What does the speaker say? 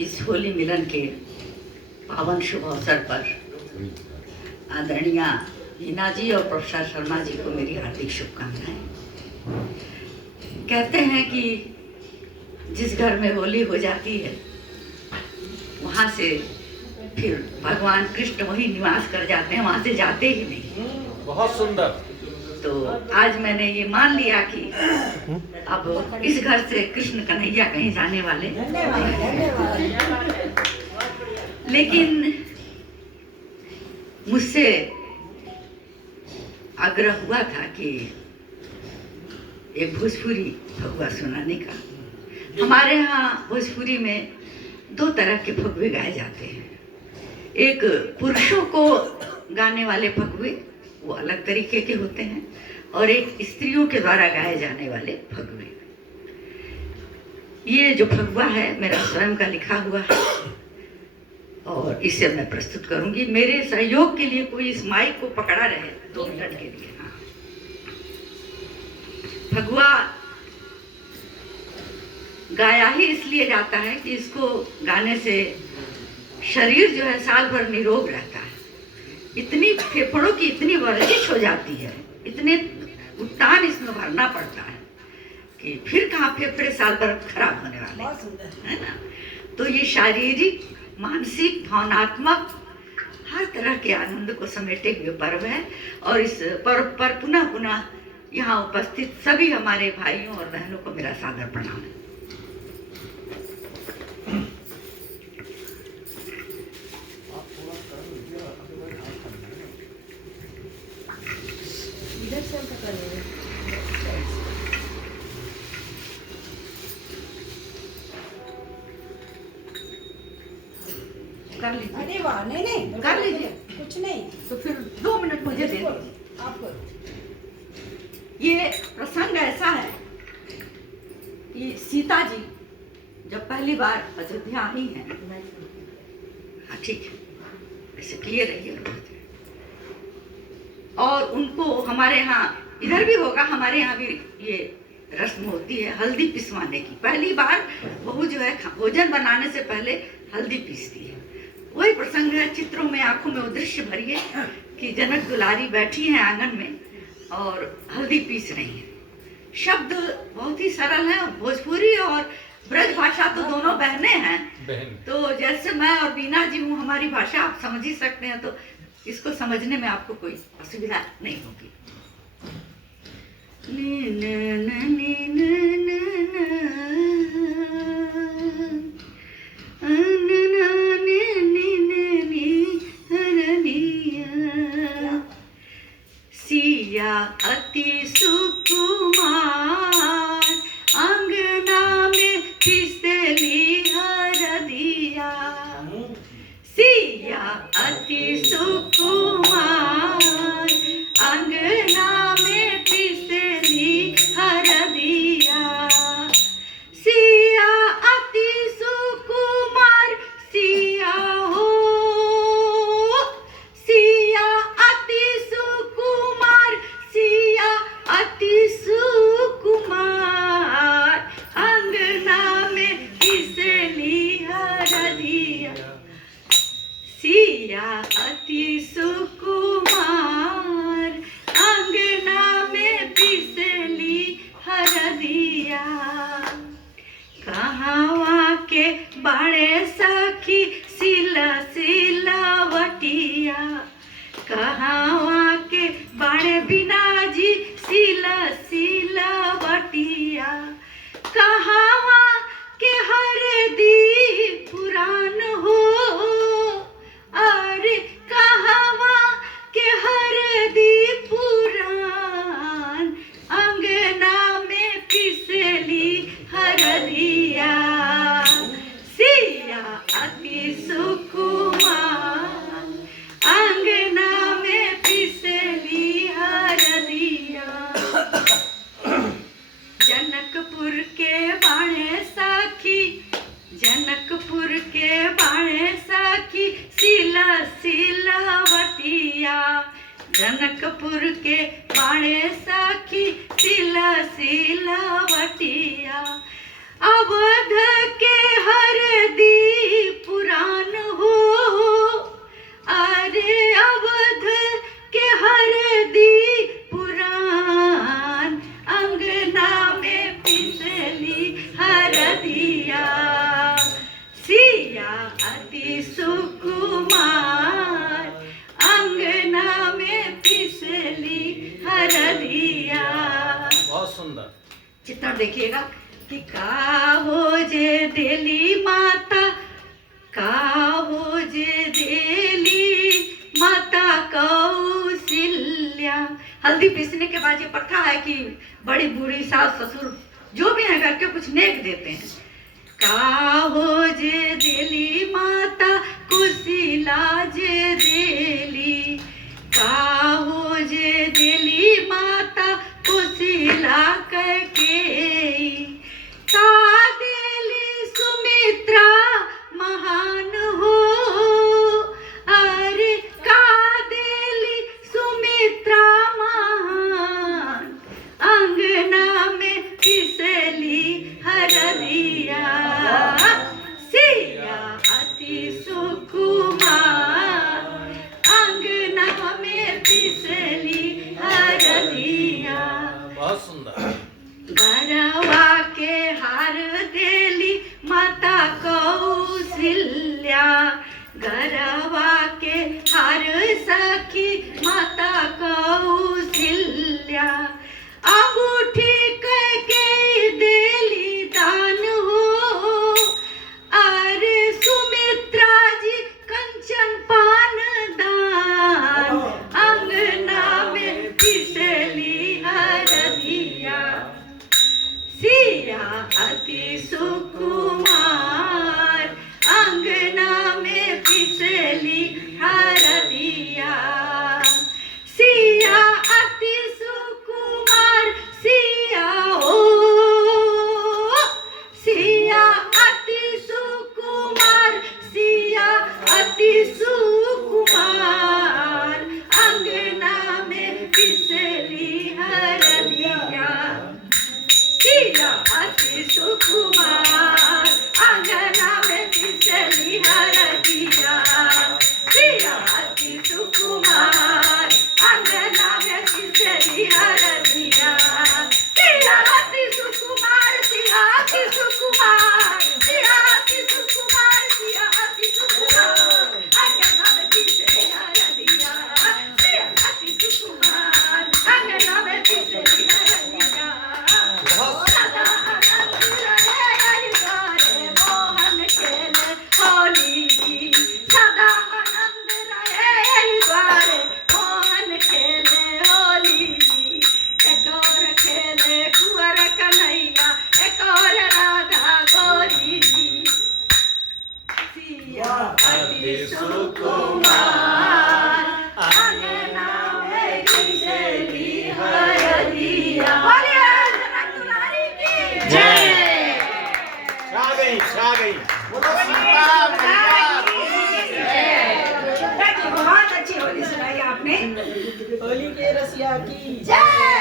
इस होली मिलन के पावन शुभ अवसर पर आदरणीय हीना जी और प्रोफेसर शर्मा जी को मेरी हार्दिक शुभकामनाएं। कहते हैं कि जिस घर में होली हो जाती है वहाँ से फिर भगवान कृष्ण वही निवास कर जाते हैं, वहाँ से जाते ही नहीं। बहुत सुंदर। तो आज मैंने ये मान लिया कि अब इस घर से कृष्ण कन्हैया कहीं जाने वाले, लेकिन मुझसे आग्रह हुआ था कि एक भोजपुरी फगुआ सुनाने का। हमारे यहाँ भोजपुरी में दो तरह के फगुए गाए जाते हैं। एक पुरुषों को गाने वाले फगुए, वो अलग तरीके के होते हैं, और एक स्त्रियों के द्वारा गाए जाने वाले फगुए। ये जो फगुआ है मेरा स्वयं का लिखा हुआ है और इसे मैं प्रस्तुत करूंगी। मेरे सहयोग के लिए कोई इस माइक को पकड़ा रहे 2 मिनट के लिए। हाँ, फगुआ गाया ही इसलिए जाता है कि इसको गाने से शरीर जो है साल भर निरोग रहता है। इतनी फेफड़ों की इतनी वर्जिश हो जाती है, इतने उत्तान इसमें भरना पड़ता है कि फिर कहाँ फेफड़े साल भर खराब होने वाले है ना। तो ये शारीरिक, मानसिक, भावनात्मक हर तरह के आनंद को समेटे हुए पर्व है। और इस पर्व पर पुनः पुनः यहाँ उपस्थित सभी हमारे भाइयों और बहनों को मेरा सादर प्रणाम है। कर लीजिए। अरे वाह, नहीं नहीं कर लीजिए, कुछ नहीं। तो फिर 2 मिनट मुझे दे दीजिए। आपको ये प्रसंग ऐसा है कि सीता जी जब पहली बार अयोध्या आई हैं, हाँ ठीक है, ऐसे क्लियर रहिए, और उनको हमारे यहाँ इधर भी होगा, हमारे यहाँ भी ये रस्म होती है हल्दी पिसवाने की। पहली बार बहू जो है भोजन बनाने से पहले हल्दी पीसती है। वही प्रसंग है, चित्रों में, आंखों में वो दृश्य भरिए कि जनक दुलारी बैठी हैं आंगन में और हल्दी पीस रही हैं। शब्द बहुत ही सरल है, भोजपुरी और ब्रज भाषा तो दोनों बहनें हैं बहन। तो जैसे मैं और बीना जी हूँ, हमारी भाषा आप समझ ही सकते हैं, तो इसको समझने में आपको कोई असुविधा नहीं होगी। सिया अति सुकुमार अंगना में फिसली हरदिया। सिया अति सुकुमार अंगना में फिसली हरदिया। सिया अति सुकुमार सिया हो, सिया अति सुकुमार, सिया अति सुकुमार अंगना में फिसली हरदिया। सिया अति सुकुमार अंगना में फिसली हरदिया। कहाँ के बड़े सखी सिला सिलावटिया। कहाँ के बड़े बिना जी सिला सिलावटिया। कहाँ के हरदी पुरान हो, अरे कहाँ के हरदी पुरान अंगना में फिसली हरदिया। सिया अति सुकुमार अंगना में फिसली हरदिया। जनकपुर के बाणे सखी, जनकपुर के बाणे सखी सिला सिलावटिया। जनकपुर के बाणे सखी सिला सिलावटिया। अवध के हरदी चरण देखिएगा कि का हो जे देली माता, का हो जे देली माता कौशल्या। हल्दी पीसने के बाद ये प्रथा है कि बड़ी बूढ़ी सास ससुर जो भी है घर के कुछ नेक देते हैं। का हो जे देली माता कुशिला जे देली, का हो जे देली माता कुशिला कके, का देली सुमित्रा महान हो, अरे का देली सुमित्रा महान, अंगना में पिसली हरदिया, सिया अति सुकुमार, अंगना में पिसली हरदिया। बहुत सुंदर। गरवा के हार देली माता कौशल्या, गरवा के हार सखी माता कौशल्या, अंगूठी के देली दान हो, अरे सुमित्रा जी कंचन पान दान, अंगना में पिसली हरदिया, सिया अति सुकुमार, अंगना में पिसली हरदिया, सिया अति सुकुमार, सिया ओ, सिया अति सुकुमार, सिया अति सुकुमार, अंगना में पिसली हरदिया, सिया अति सुकुमार, अंगना में पिसली हरदिया, सिया अति सुकुमार, अंगना में पिसली हरदिया, सिया अति सुकुमार, सिया अति सुकुमार, सिया अति सुकुमार, सिया अति सुकुमार, अंगना में पिसली हरदिया, सिया अति सुकुमार, अंगना में पिसली हरदिया। सदा आनंद रहे द्वारे मोहन खेले होली जी, सदा आनंद रहे द्वारे मोहन खेले होली जी, एक और खेले कुंवर कन्हैया, एक और राधा गोरी जी, सिया अति सुकुमार, अंगना में पिसली हरदिया। छा गई। बोलो सीता मैया की बहुत अच्छी होली सुनाई आपने। होली के रसिया की जय।